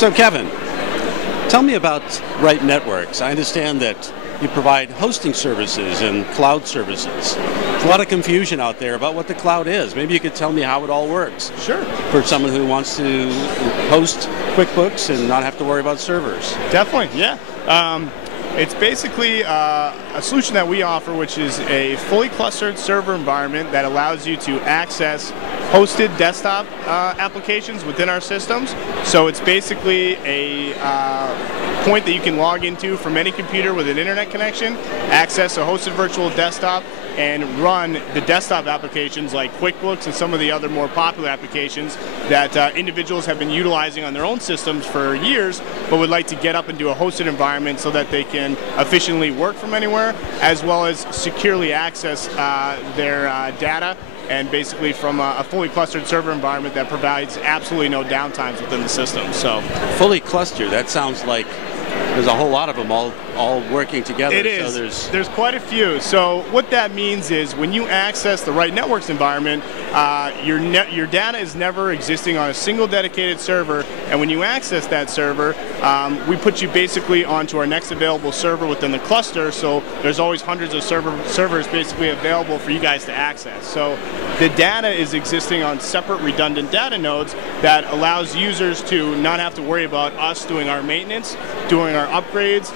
So Kevin, tell me about Right Networks. I understand that you provide hosting services and cloud services. There's a lot of confusion out there about what the cloud is. Maybe you could tell me how it all works. Sure. For someone who wants to host QuickBooks and not have to worry about servers. Definitely, yeah. It's basically a solution that we offer, which is a fully clustered server environment that allows you to access hosted desktop applications within our systems. So it's basically a point that you can log into from any computer with an internet connection, access a hosted virtual desktop, and run the desktop applications like QuickBooks and some of the other more popular applications that individuals have been utilizing on their own systems for years, but would like to get up into a hosted environment so that they can efficiently work from anywhere, as well as securely access their data, and basically from a fully clustered server environment that provides absolutely no downtimes within the system. So, fully clustered, that sounds like there's a whole lot of them all working together. It is. So there's quite a few. So what that means is when you access the Right Networks environment, your data is never existing on a single dedicated server, and when you access that server, we put you basically onto our next available server within the cluster, so there's always hundreds of servers basically available for you guys to access. So the data is existing on separate redundant data nodes that allows users to not have to worry about us doing our maintenance, doing our upgrades,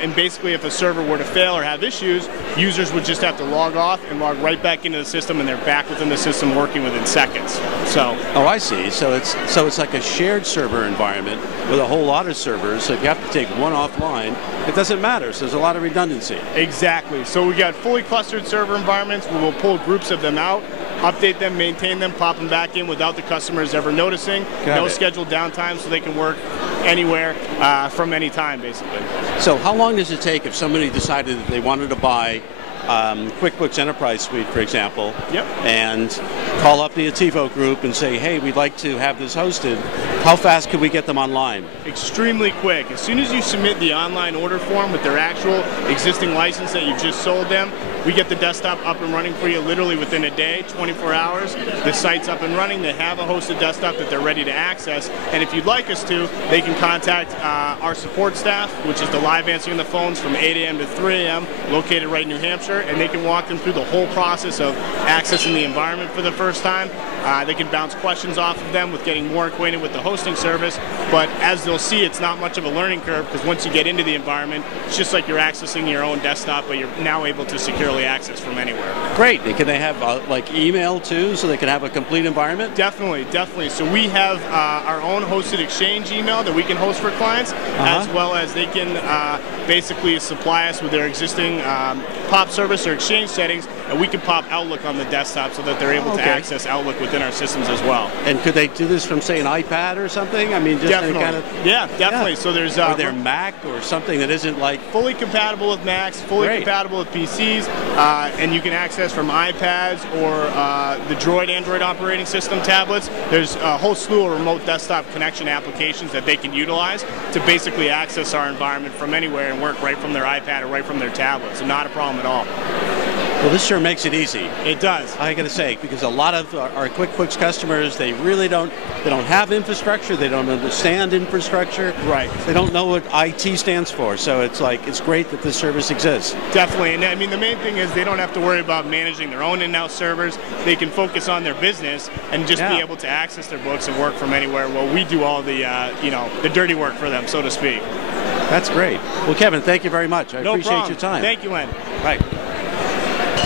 and basically if a server were to fail or have issues, users would just have to log off and log right back into the system, and they're back within the system working within seconds. So. Oh, I see. So it's like a shared server environment with a whole lot of servers. So if you have to take one offline, it doesn't matter. So there's a lot of redundancy. Exactly. So we got fully clustered server environments. We will pull groups of them out, update them, maintain them, pop them back in without the customers ever noticing. No scheduled downtime, so they can work anywhere from any time, basically. So how long does it take if somebody decided that they wanted to buy QuickBooks Enterprise Suite, for example, and call up the Ativo group and say, hey, we'd like to have this hosted? How fast could we get them online? Extremely quick. As soon as you submit the online order form with their actual existing license that you just sold them, we get the desktop up and running for you literally within a day, 24 hours. The site's up and running. They have a hosted desktop that they're ready to access. And if you'd like us to, they can contact our support staff, which is the live answering the phones from 8 a.m. to 3 a.m., located right in New Hampshire, and they can walk them through the whole process of accessing the environment for the first time. They can bounce questions off of them with getting more acquainted with the hosting service, but as they'll see, it's not much of a learning curve, because once you get into the environment, it's just like you're accessing your own desktop, but you're now able to securely access from anywhere. Great. And can they have like email too, so they can have a complete environment? Definitely, definitely. So we have our own hosted Exchange email that we can host for clients, as well as they can basically supply us with their existing POP service or Exchange settings, and we can pop Outlook on the desktop so that they're able to access Outlook within our systems as well. And could they do this from, say, an iPad or something? I mean, just definitely. kind of... Yeah, definitely. So there's... or their Mac or something that isn't like... Fully compatible with Macs, fully compatible with PCs, and you can access from iPads or the Droid Android operating system tablets. There's a whole slew of remote desktop connection applications that they can utilize to basically access our environment from anywhere and work right from their iPad or right from their tablet. So not a problem at all. Well, this sure makes it easy. It does. I got to say, because a lot of our QuickBooks customers, they really don't have infrastructure. They don't understand infrastructure. Right. They don't know what IT stands for. So it's like, it's great that this service exists. Definitely. And I mean, the main thing is they don't have to worry about managing their own in-house servers. They can focus on their business and just be able to access their books and work from anywhere. Well, we do all the, the dirty work for them, so to speak. That's great. Well, Kevin, thank you very much. I appreciate your time. Thank you, Len. Right.